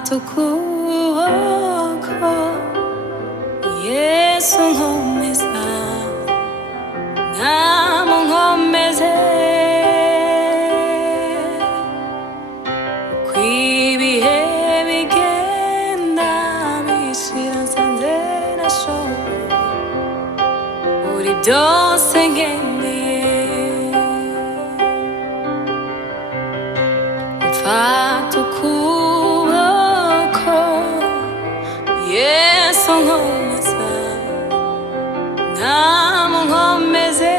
ukuboko Yesu nkomeza namunkomeze uko ibihe bigenda bishira nsanze nashoboye uri byose nkeneye mfata ukuboko Yesu nkomeza namunkomeze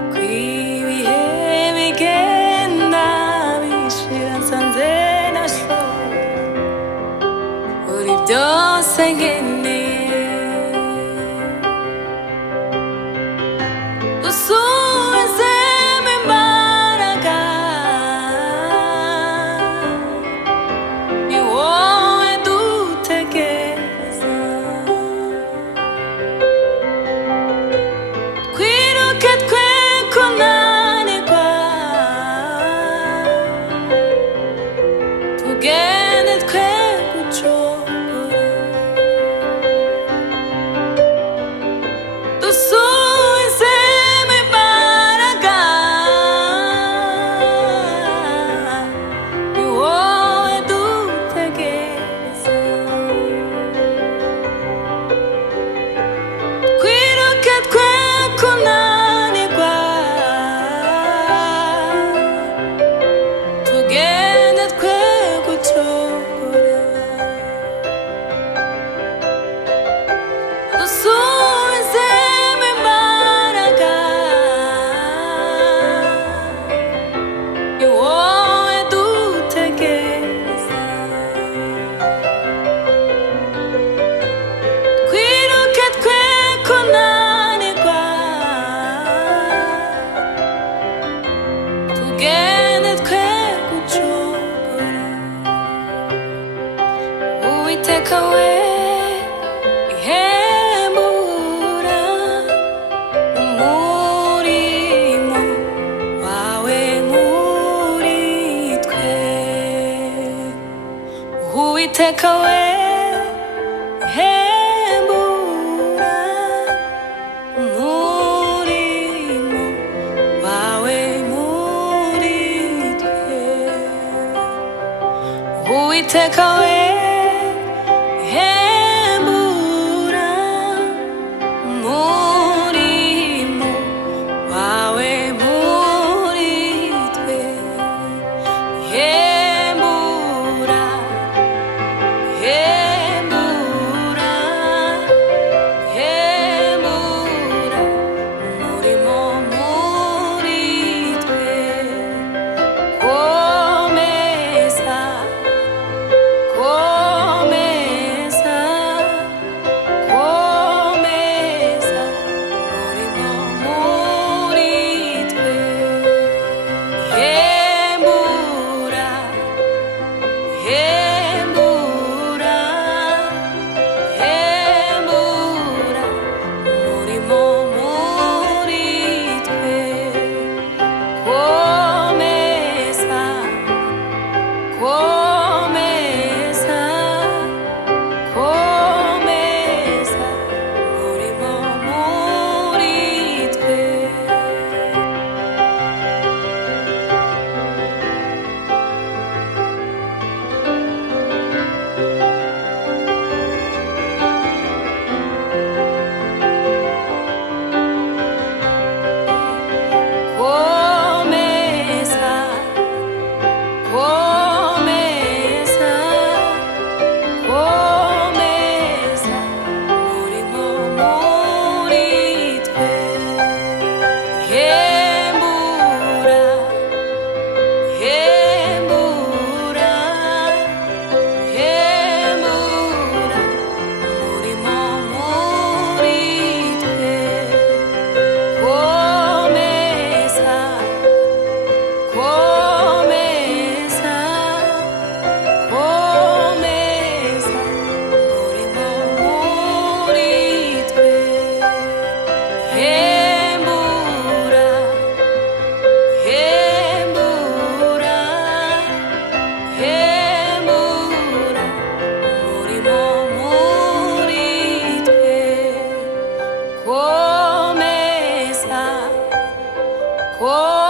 uko ibihe bigenda bishira nsanze nashoboye uri byose nkeneye usubizemo imbaraga ni wowe dutegereza twiruke twe kunanirwa tugende twe gucogora dusubizemo imbaraga ni wowe dutegereza twiruke twe kunanirwa tugende twe gucogora dusubizemo imbaraga ni wowe dutegereza twiruke twe kunanirwa tugende twe gucogora Uwiteka we ihembura umurimo wawe muri twe Uwiteka we ihembura umurimo wawe muri twe Uwiteka we ihembura umurimo wawe muri twe ihembura ihembura ihembura umurimo muri twe komeza Oh